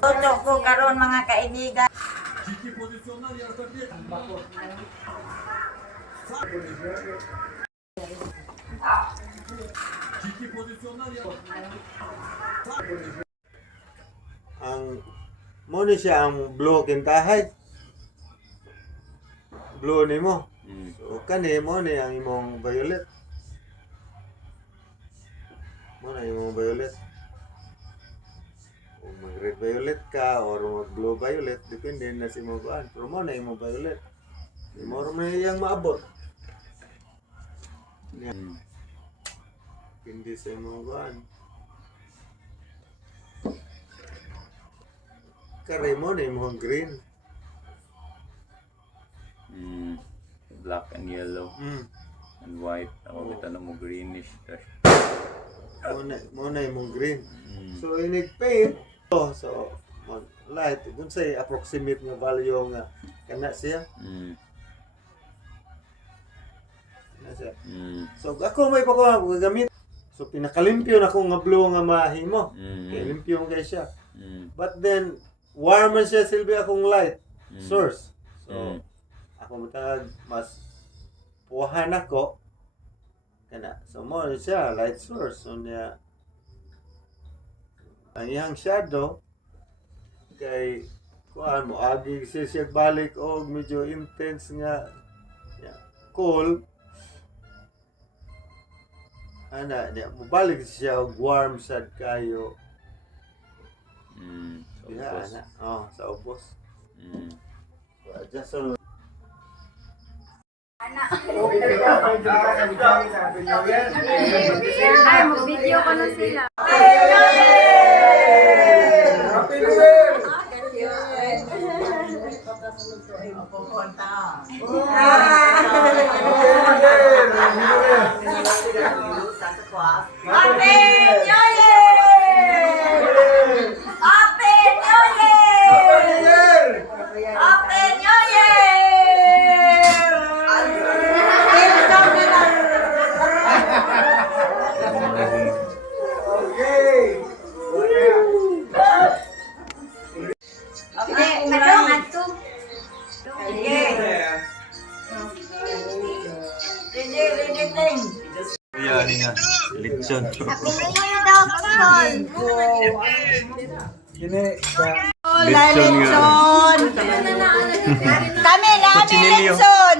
Toto ko karon mga kaibigan. Ang mo ni siya ang blue kintahay. Blue ni mo. So kani mo ni ang imong violet. Mo na imong violet. O mag red violet ka or mag blue violet depende na si mo kuan. Pero mo na imong violet. Mo ro man iyang maabot. Hindi sa imong kuan. Kare mo na imong green. Black and yellow and white. Ako kita na mo greenish. Mo na imong green. So inig paint. So light kung say approximate nga value nga kana siya. Kana siya. So ako may pa ko gamit. So pinakalimpyo na ko nga blue nga mahimo. Kay limpyo nga siya. But then warm man siya silbi akong light source. So ako matag mas puwahan ako kana. So mo siya light source. So niya ang iyang shadow kay kuan mo agi siya balik og medyo intense nga cool. Ana niya mobalik siya og warm sad kayo. Diha ana. Sa ubos. Just so Ay, mag-video ko na sila. Happy New Year! Yan nga. Litson. Happy New Year daw, Pastor. Litson nga. Kami namin, Lenson!